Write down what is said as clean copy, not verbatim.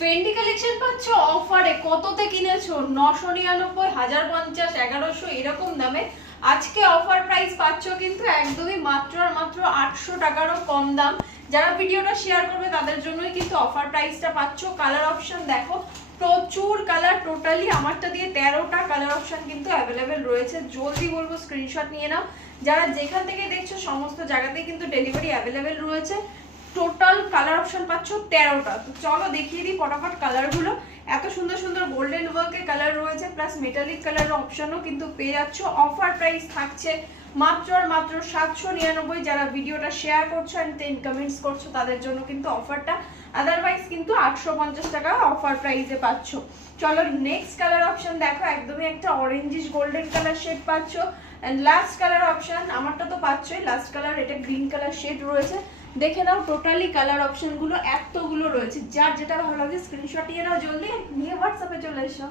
Fendi collection পাচ্ছ অফারে, কততে কিনেছো? 999, 1050, 1100 এরকম দামে আজকে অফার প্রাইস পাচ্ছ কিন্তু একদমই মাত্র আর মাত্র 800 টাকারও কম দাম। যারা ভিডিওটা শেয়ার করবে তাদের জন্যই কিন্তু অফার প্রাইসটা পাচ্ছ। কালার অপশন দেখো, প্রচুর কালার, টোটালি আমারটা দিয়ে 13টা কালার অপশন কিন্তু অ্যাভেলেবেল রয়েছে। জলদি বলবো স্ক্রিনশট নিয়ে নাও। যারা যেখান থেকে দেখছো সমস্ত জায়গাতেই কিন্তু ডেলিভারি অ্যাভেলেবেল রয়েছে। টোটাল কালার অপশন পাচ্ছ 13টা। তো চলো দেখিয়ে দিই ফটাফট কালারগুলো। এত সুন্দর সুন্দর গোল্ডেন ওয়ার্কের কালার রয়েছে, প্লাস মেটালিক কালার অপশনও কিন্তু পেয়ে যাচ্ছ। অফার প্রাইস থাকছে মাত্র আর মাত্র 799। যারা ভিডিওটা শেয়ার করছো অ্যান্ড 10 কমেন্টস করছো তাদের জন্য কিন্তু অফারটা, আদারওয়াইজ কিন্তু 850 টাকা অফার প্রাইসে পাচ্ছ। চলো নেক্সট কালার অপশন দেখো, একদমই একটা অরেঞ্জিশ গোল্ডেন কালার শেড পাচ্ছ। এন্ড লাস্ট কালার অপশন, আমারটা তো পাচ্ছই, লাস্ট কালার এটা গ্রিন কালার শেড রয়েছে। দেখে নাও টোটালি কালার অপশন গুলো এতগুলো রয়েছে। যার যেটা ভালো লাগে স্ক্রিনশট নিয়ে নাও, জলদি নিয়ে হোয়াটসঅ্যাপে চলে এসো।